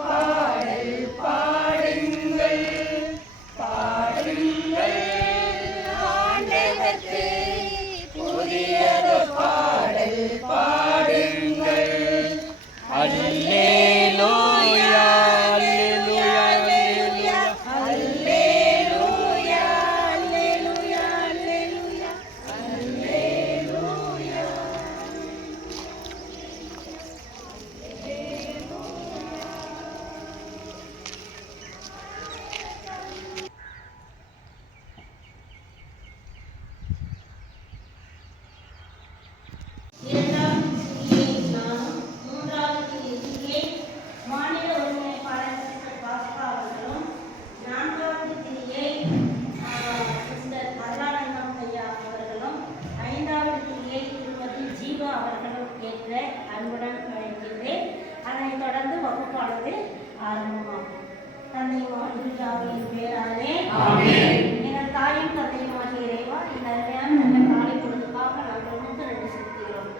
பாடல் பாடுங்கள் பாடுங்கள் ஆண்டவருக்கு புதியது பாடல் பாடுங்கள் அல்லேலூயா அல்லேலூயா அல்லேலூயா அல்லேலூயா அல்லேலூயா அல்லேலூயா அன்புடன் அழைக்கின்றேன். அதனைத் தொடர்ந்து வகுப்பானது ஆரம்பமாகும். தந்தையின் பேராலே எங்கள் தாயும் தந்தையுமாகிய இறைவா, இந்த அருமையான நல்ல காலை பொழுதுக்காக நாங்கள் உமக்கு நன்றி செலுத்துகிறோம்.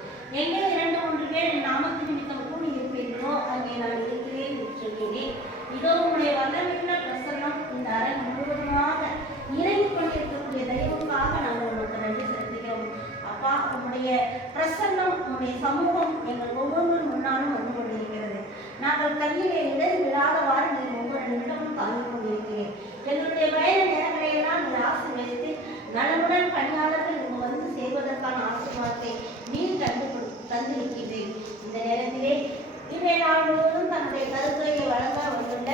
எங்கே 2-3 பேர் என் நாமத்தின் நிமித்தம் கூடி இருப்பீர்களோ அங்கே நான் இருக்கிறேன் என்று சொல்கிறேன். இதோ உங்களுடைய வல்லமையுள்ள பிரசன்னம் இந்த அறை முழுவதுமாக இறங்கிக் கொண்டிருக்கக்கூடிய தெய்வங்களுக்காக நாங்கள் உமக்கு நன்றி செலுத்துகிறோம். அப்பா, உங்களுடைய பிரசன்னம், உங்களுடைய சமூகம் எங்கள் ஒவ்வொருவரும் முன்னாலும் வந்து கொண்டிருக்கிறது. நாங்கள் கையிலே இடறி விடாதவாறு நீங்கள் ஒவ்வொரு நிமிடமும் தாங்கிக் கொண்டிருக்கிறேன். எங்களுடைய பயண நேரங்களை எல்லாம் நீங்கள் ஆசீர்வதித்து நலமுடன் பணியாளர்கள் நீங்கள் வந்து சேர்வதற்கான ஆசீர்வாதத்தை நீர் தந்திருக்கிறேன். இந்த நேரத்திலே இன்றைய நாள் முழுவதும் தன்னுடைய கருத்துரையை வழங்க வந்துள்ள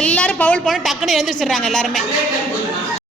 எல்லாரும் பவுல் போன டக்குன்னு எழுந்திரிச்சிடுறாங்க எல்லாருமே.